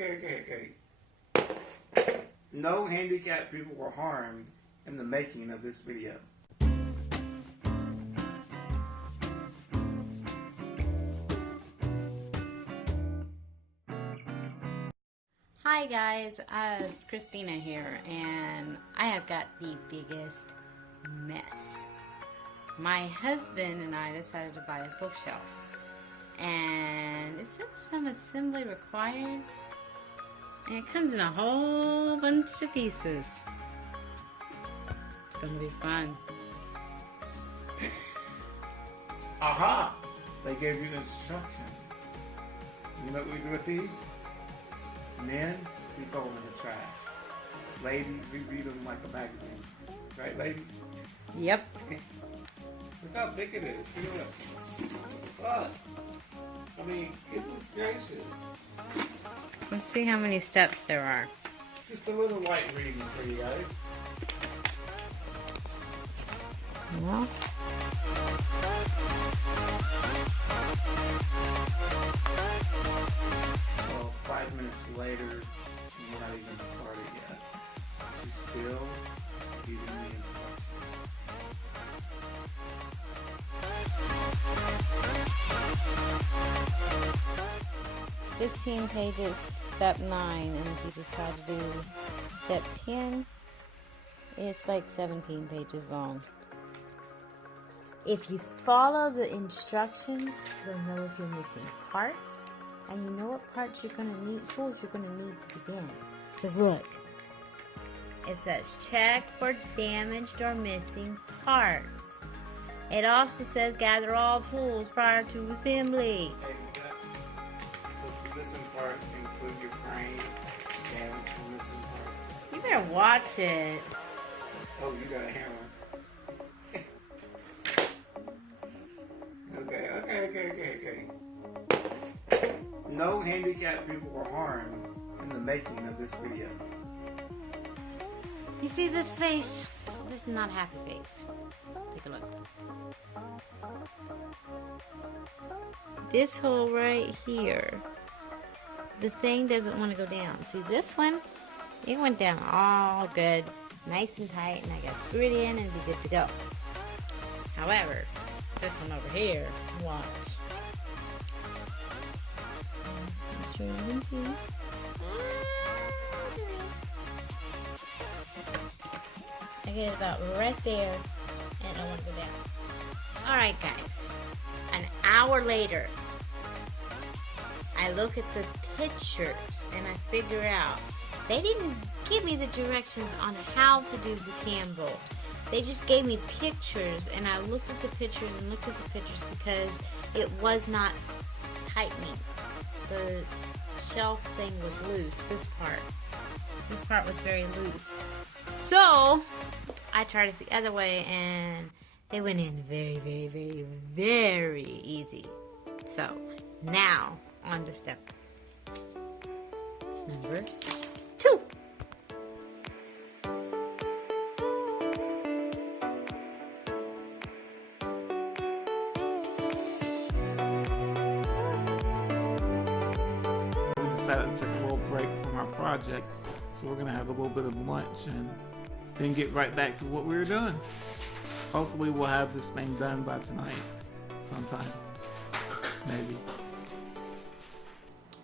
okay. No handicapped people were harmed in the making of this video. Hi guys, it's Christina here, and I have got the biggest mess. My husband and I decided to buy a bookshelf, and it says some assembly required, and it comes in a whole bunch of pieces. It's gonna be fun. Aha! They gave you instructions. You know what we do with these? Men, we throw them in the trash. Ladies, we read them like a magazine. Right, ladies? Yep. Look how thick it is. Feel it. Fuck. I mean, goodness gracious. Let's see how many steps there are. Just a little light reading for you guys. Well. Well, 5 minutes later, we're not even started yet. She's still giving me instructions. It's 15 pages, step 9, and if you decide to do step 10, it's like 17 pages long. If you follow the instructions, you'll know if you're missing parts, and you know what parts you're going to need, tools you're going to need to begin. Because look, it says check for damaged or missing parts. It also says gather all tools prior to assembly. Hey, the missing parts include your frame, damage from missing parts. You better watch it. Oh, you got a hammer. Okay. No handicapped people were harmed in the making of this video. You see this face? This is not a happy face. Take a look. This hole right here, the thing doesn't want to go down. See this one? It went down all good, nice and tight, and I got to screw it in and be good to go. However, this one over here, watch. Just make sure you can see. I get it about right there, and I want to go down. Alright guys, an hour later, I look at the pictures and I figure out they didn't give me the directions on how to do the cam bolt. They just gave me pictures, and I looked at the pictures and looked at the pictures because it was not tightening. The shelf thing was loose, this part was very loose. So I tried it the other way, and they went in very, very, very, very easy. So now on to step number 2. We decided to take a little break from our project, so we're going to have a little bit of lunch and then get right back to what we were doing. Hopefully we'll have this thing done by tonight sometime, maybe.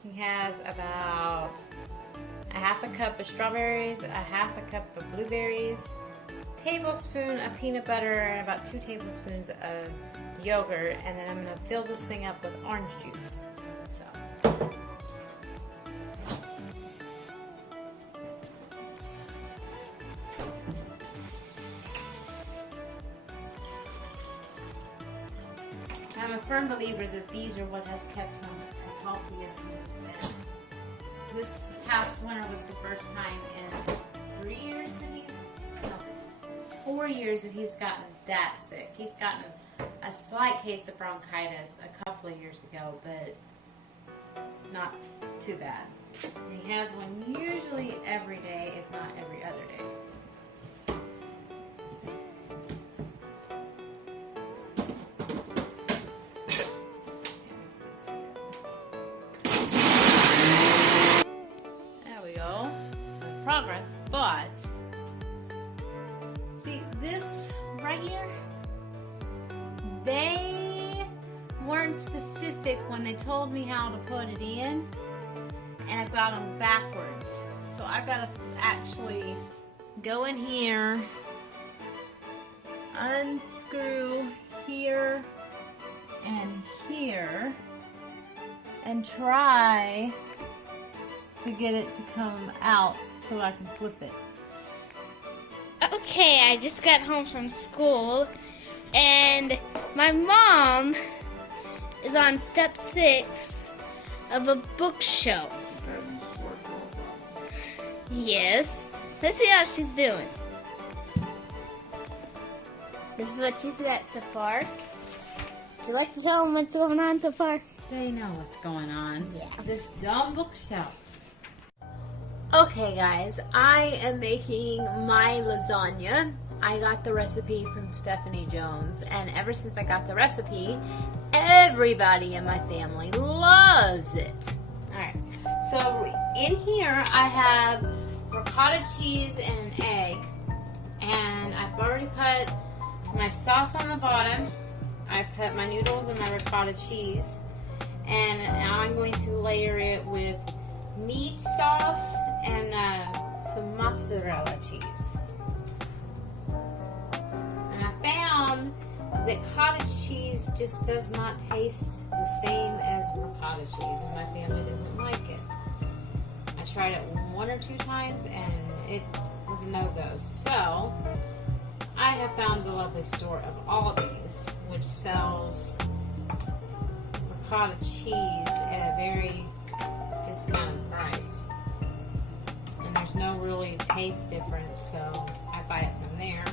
He has about a half a cup of strawberries, a half a cup of blueberries, a tablespoon of peanut butter, and about 2 tablespoons of yogurt, and then I'm going to fill this thing up with orange juice. So. I'm a firm believer that these are what has kept him as healthy as he has been. This past winter was the first time in 3 years that no, 4 years that he's gotten that sick. He's gotten a slight case of bronchitis a couple of years ago, but not too bad. And he has one usually every day, if not every other day. progress, but see this right here? They weren't specific when they told me how to put it in, and I've got them backwards. So I've got to actually go in here, unscrew here and here, and try to get it to come out so I can flip it. Okay, I just got home from school, and my mom is on step 6 of a bookshelf. She's having short problems. Yes. Let's see how she's doing. This is what you got so far. Would you like to show them what's going on so far? They know what's going on. Yeah. This dumb bookshelf. Okay guys, I am making my lasagna. I got the recipe from Stephanie Jones, and ever since I got the recipe, everybody in my family loves it. Alright, so in here I have ricotta cheese and an egg, and I've already put my sauce on the bottom. I put my noodles and my ricotta cheese, and now I'm going to layer it with meat sauce and some mozzarella cheese. And I found that cottage cheese just does not taste the same as ricotta cheese, and my family doesn't like it. I tried it 1 or 2 times and it was a no-go. So I have found the lovely store of Aldi's, which sells ricotta cheese at a very discounted price, and there's no really taste difference, so I buy it from there.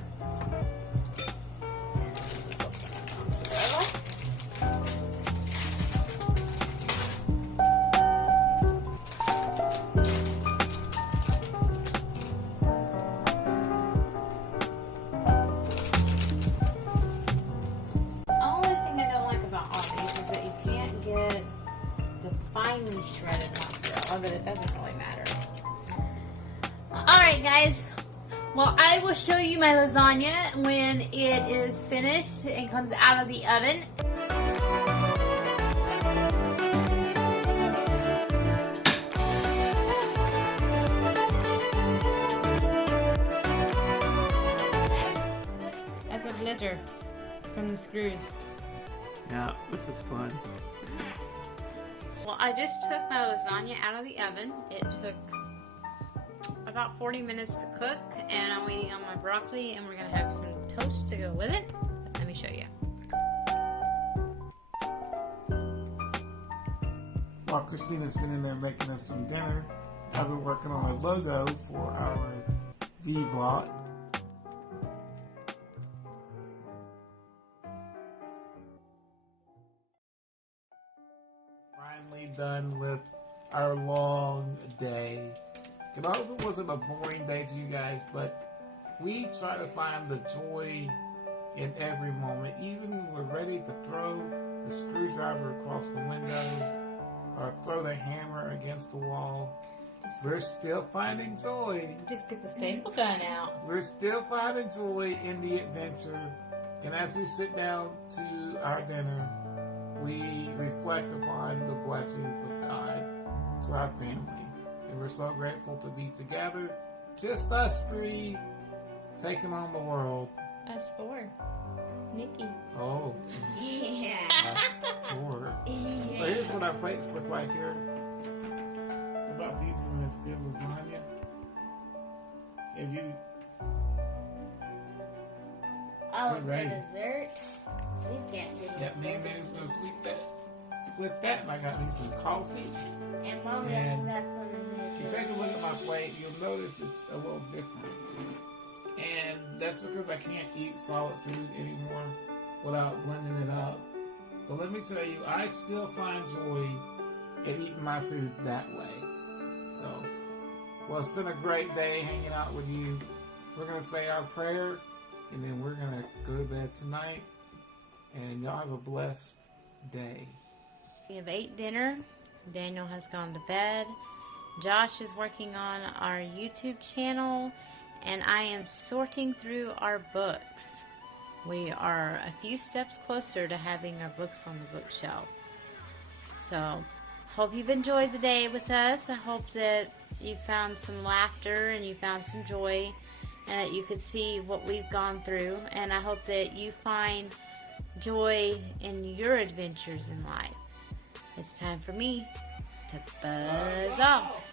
Shredded mozzarella, but it doesn't really matter. Alright guys, well I will show you my lasagna when it is finished and comes out of the oven. That's a blister from the screws. Yeah, this is fun. Well, I just took my lasagna out of the oven. It took about 40 minutes to cook, and I'm waiting on my broccoli, and we're going to have some toast to go with it. Let me show you. While Christina's been in there making us some dinner, I've been working on a logo for our V-block. Finally done with our long day. And I hope it wasn't a boring day to you guys, but we try to find the joy in every moment. Even when we're ready to throw the screwdriver across the window or throw the hammer against the wall, we're still finding joy. Just get the staple gun out. We're still finding joy in the adventure. And as we sit down to our dinner, we reflect upon the blessings of God to our family. And we're so grateful to be together. Just us 3 taking on the world. Us 4. Nikki. Oh. Yeah. Us 4. Yeah. So here's what our plates look like here. We're about to eat some of this good lasagna. If you... Oh, We're ready. the dessert. We've got Yep, me and Man's gonna split that, and I got me some coffee. And Mom And that's on the If you take a look at my plate, you'll notice it's a little different. And that's because I can't eat solid food anymore without blending it up. But let me tell you, I still find joy in eating my food that way. So, well, it's been a great day hanging out with you. We're going to say our prayer, and then we're going to go to bed tonight. And y'all have a blessed day. We have ate dinner. Daniel has gone to bed. Josh is working on our YouTube channel, and I am sorting through our books. We are a few steps closer to having our books on the bookshelf. So, hope you've enjoyed the day with us. I hope that you found some laughter and you found some joy, and that you could see what we've gone through. And I hope that you find joy in your adventures in life. It's time for me to buzz off.